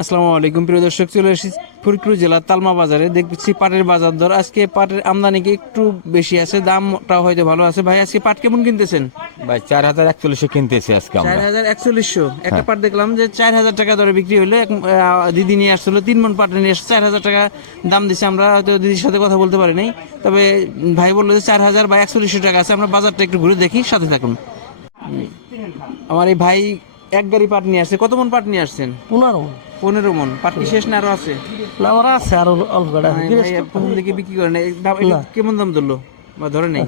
আসসালামু আলাইকুম প্রিয় দর্শক, চলে এসেছি ফরিদপুর জেলার তালমা বাজারে। দেখছি পাটের বাজার দর। আজকে পাটের আমদানি কি একটু বেশি আছে, দামটা হয়তো ভালো আছে। ভাই আজকে পাট কেমন কিনতেছেন? ভাই 4041 কিনতেছি আজকে আমরা। 4141। একটা হ্যাঁ। পাট দেখলাম যে 4000 টাকা দরে বিক্রি হলো। দিদি নিয়ে আসছিল 3 মণ পাট নিয়ে এসে 4000 টাকা দাম দিছে। আমরা হয়তো দিদির সাথে কথা বলতে পারি নাই, তবে ভাই বললো যে 4000 বা 4100 টাকা আছে। আমরা বাজারটা একটু ঘুরে দেখি, সাথে থাকুন। আমার এই ভাই এক গাড়ি পাট নিয়ে আসছে। কত মণ পাট নিয়ে আসছেন? 15। 15 মণ। পাট কি শেষ না আরো আছে? না, আমার আছে আরো অল্প কটা আছে। ভাই প্রথম দিকে বিক্রি করেন, এটা কেমন দাম ধরলো বা ধরে নেই?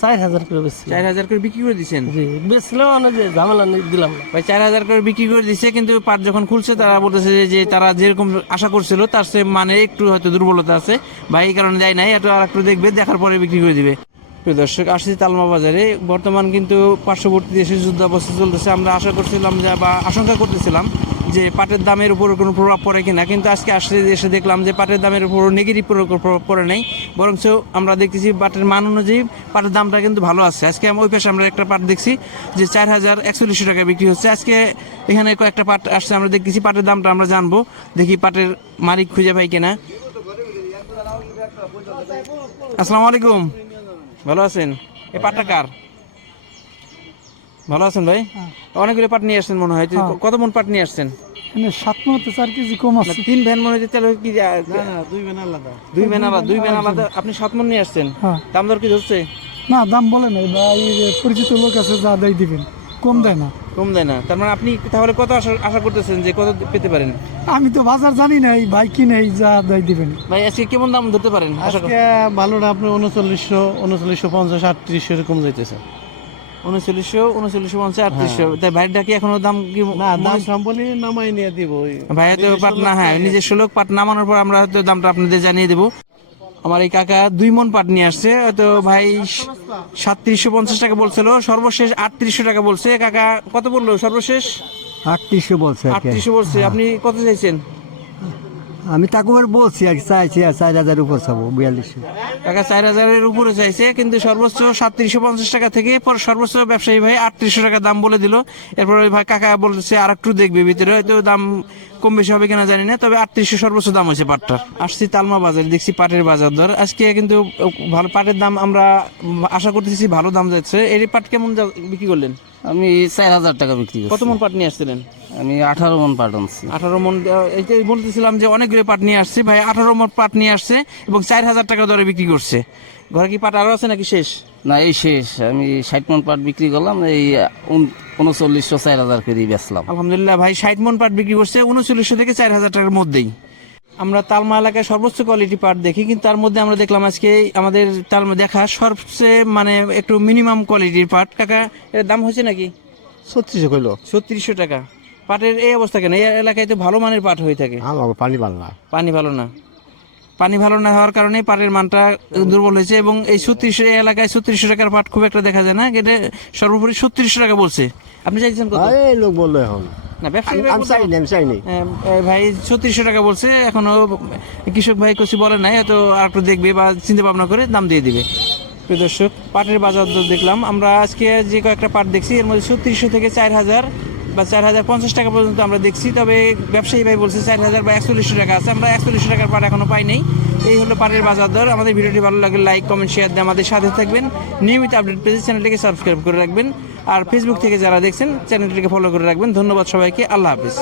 4000 করে বেশি। 4000 করে বিক্রি করে দিচ্ছেন? জি, বেচলেও মানে যে ঝামেলা দিলাম না। ভাই 4000 করে বিক্রি করে দিচ্ছে, কিন্তু পাট যখন খুলছে তারা বলতেছে যে তারা যেরকম আশা করছিল তার সে মানে একটু হয়তো দুর্বলতা আছে। ভাই এই কারণে দেয় নাই, এটা আর একটু দেখবে, দেখার পরে বিক্রি করে দিবে। প্রিয় দর্শক, আসছি তালমা বাজারে। বর্তমান কিন্তু পার্শ্ববর্তী দেশে যুদ্ধাবস্থা চলতেছে। আমরা আশা করছিলাম যে বা আশঙ্কা করতেছিলাম যে পাটের দামের উপর কোনো প্রভাব পড়ে কিনা, কিন্তু আজকে আসলে এসে দেখলাম যে পাটের দামের উপর নেগেটিভ প্রভাব পড়ে নাই। বরঞ্চ আমরা দেখতেছি পাটের মান অনুযায়ী পাটের দামটা কিন্তু ভালো আছে। আজকে ওই পাশে আমরা একটা পাট দেখছি যে 4141 টাকা বিক্রি হচ্ছে। আজকে এখানে কয়েকটা পাট আসছে, আমরা দেখতেছি পাটের দামটা আমরা জানবো, দেখি পাটের মালিক খুঁজে পাই কিনা। আসসালামু আলাইকুম, ভালো আছেন? এই পাটটা কার? ভালো আছেন ভাই? অনেকগুলো পাট নিয়ে আসছেন মনে হয়। কত মন পাট নিয়ে আসছেন? 7 মতে 4 কেজি কম আছে। 3 ভ্যান মনে হচ্ছে, তাহলে কি? না, 2 ভ্যান আলাদা। 2 ভ্যান আলাদা। 2 ভ্যান আলাদা। আপনি 7 মন নিয়ে আসছেন। হ্যাঁ। দাম দর কি ধরছে? না, দাম বলে নাই ভাই, পরিচিত লোক আছে, যা দেয় দিবেন, কম দেয় না। কম দেয় না? তার মানে আপনি তাহলে কত আশা করতেছেন যে কত পেতে পারেন? আমি তো বাজার জানি নাই ভাই, কি নেই, যা দেয় দিবেন। ভাই আজকে কেমন দাম ধরতে পারেন? আজকে ভালোটা আপনি 3950, 3950 এরকম যাইতেছে। 3900, 3950, 3800। তাই ভাইটা কি এখনো দাম কি? না, দাম সম্পলি নামাই নিয়ে দিব। ভাই হয়তো পাট না, হ্যাঁ নিজস্ব লোক, পাট নামানোর পর আমরা হয়তো দামটা আপনাদের জানিয়ে দেবো। আমার এই কাকা 2 মণ পাট নিয়ে আসছে। হয়তো ভাই 3750 টাকা বলছিল, সর্বশেষ 3800 টাকা বলছে। কাকা কত বললো সর্বশেষ? 3800 বলছে আর কি। 3800 বলছে। আপনি কত চাইছেন? আমি তাকে বলছি আর কি, চাইছি আর 4000 উপর চাবো, 4200। কাকা 4000-এর উপরে চাইছে, কিন্তু সর্বোচ্চ 3750 টাকা থেকে পর সর্বোচ্চ ব্যবসায়ী ভাই 3800 টাকা দাম বলে দিল। এরপর ওই ভাই কাকা বলছে আর একটু দেখবে ভিতরে, হয়তো দাম কম বেশি হবে কিনা জানি না, তবে 3800 সর্বোচ্চ দাম হয়েছে পাটটার। আসছি তালমা বাজার, দেখছি পাটের বাজার দর আজকে কিন্তু ভালো। পাটের দাম আমরা আশা করতেছি ভালো দাম যাচ্ছে। এই পাট কেমন বিক্রি করলেন? আমি 4000 টাকা বিক্রি কত করছি। মণ পাট নিয়ে আসছিলেন? আমি 18 মন পাট আনছি। 18 মণ। এইটাই বলতেছিলাম যে অনেকগুলো পাট নিয়ে আসছে ভাই। 18 মণ পাট নিয়ে আসছে এবং 4000 টাকা দরে বিক্রি করছে। ঘরে কি পাট আরো আছে নাকি শেষ? না, এই শেষ। আমি 60 মন পাট বিক্রি করলাম, এই 3900 4000 করে বেচলাম। আলহামদুলিল্লাহ ভাই 60 মণ পাট বিক্রি করছে 3900 থেকে 4000 টাকার মধ্যেই। আমরা তালমা এলাকায় সর্বোচ্চ কোয়ালিটি পাট দেখি, কিন্তু তার মধ্যে আমরা দেখলাম আজকে আমাদের তালমা দেখা সবচেয়ে মানে একটু মিনিমাম কোয়ালিটির পাট। কাকা এর দাম হয়েছে নাকি? 3600 কইলো। 3600 টাকা। পাটের এই অবস্থা কেন? এই এলাকায় তো ভালো মানের পাট হয়ে থাকে। আমার পানি পাল না। পানি ভালো না। পানি ভালো না হওয়ার কারণে পাটের মানটা দুর্বল হয়েছে। এবং এই 3600 এলাকায় 3600 টাকার পাট খুব একটা দেখা যায় না। এটা সর্বোপরি 3700 টাকা বলছে। আপনি চাইছেন কত? এই লোক বললো এখন। না, ব্যবসায়ী ভাই আমি বলতে- চাইনি, আমি চাইনি। ভাই 3600 টাকা বলছে। এখনো কৃষক ভাই কিছু বলে নাই, হয়তো আর একটু দেখবে বা চিন্তা ভাবনা করে দাম দিয়ে দিবে। প্রিয় দর্শক, পাটের বাজার দর দেখলাম আমরা আজকে। যে কয়েকটা পাট দেখছি এর মধ্যে 3600 থেকে 4000 বা 4050 টাকা পর্যন্ত আমরা দেখছি। তবে ব্যবসায়ী ভাই বলছে 4000 বা 4100 টাকা আছে। আমরা 4100 টাকার পাট এখনো পাই নাই। এই হলো পাটের বাজার দর। আমাদের ভিডিওটি ভালো লাগলে লাইক, কমেন্ট, শেয়ার দিয়ে আমাদের সাথে থাকবেন। নিয়মিত আপডেট পেজে চ্যানেলটিকে সাবস্ক্রাইব করে রাখবেন। আর ফেসবুক থেকে যারা দেখছেন চ্যানেলটিকে ফলো করে রাখবেন। ধন্যবাদ সবাইকে। আল্লাহ হাফিজ।